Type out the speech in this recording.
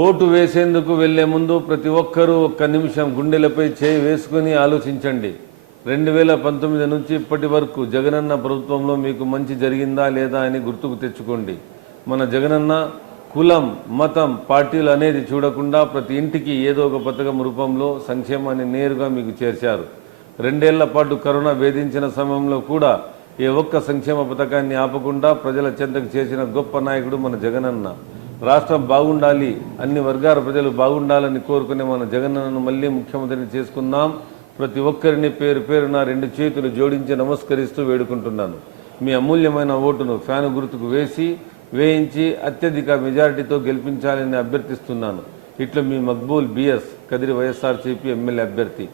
Vote వేసేందుకు వెళ్లే ముందు ప్రతి ఒక్కరూ ఒక్క నిమిషం గుండెలపై చేయి వేసుకుని ఆలోచించండి. 2019 నుంచి ఇప్పటి వరకు జగనన్న ప్రభుత్వంలో మీకు మంచి జరిగిందా లేదా అని గుర్తుకు తెచ్చుకోండి. మన జగనన్న కులం, మతం, పార్టీలు అనేది చూడకుండా ప్రతి ఇంటికి ఏదో ఒక పథకం రూపంలో సంక్షేమాన్ని నేరుగా మీకు చేర్చారు. 2 ఏళ్ల పాటు కరోనా వేధించిన సమయంలో కూడా ఏ ఒక్క సంక్షేమ పథకాన్ని ఆపకుండా ప్రజల చెంతకు చేసిన గొప్ప నాయకుడు మన జగనన్న. రాష్ట్రం బాగుండాలి, అన్ని వర్గాల ప్రజలు బాగుండాలని కోరుకునే మన జగనన్నను మళ్ళీ ముఖ్యమంత్రిని చేసుకుందాం. ప్రతి ఒక్కరిని పేరు పేరున 2 చేతులు జోడించి నమస్కరిస్తూ వేడుకుంటున్నాను. మీ అమూల్యమైన ఓటును ఫ్యాను గుర్తుకు వేయించి అత్యధిక మెజారిటీతో గెలిపించాలని అభ్యర్థిస్తున్నాను. ఇట్లా మీ మక్బూల్ బిఎస్ కదిరి వైఎస్ఆర్సీపీ ఎమ్మెల్యే అభ్యర్థి.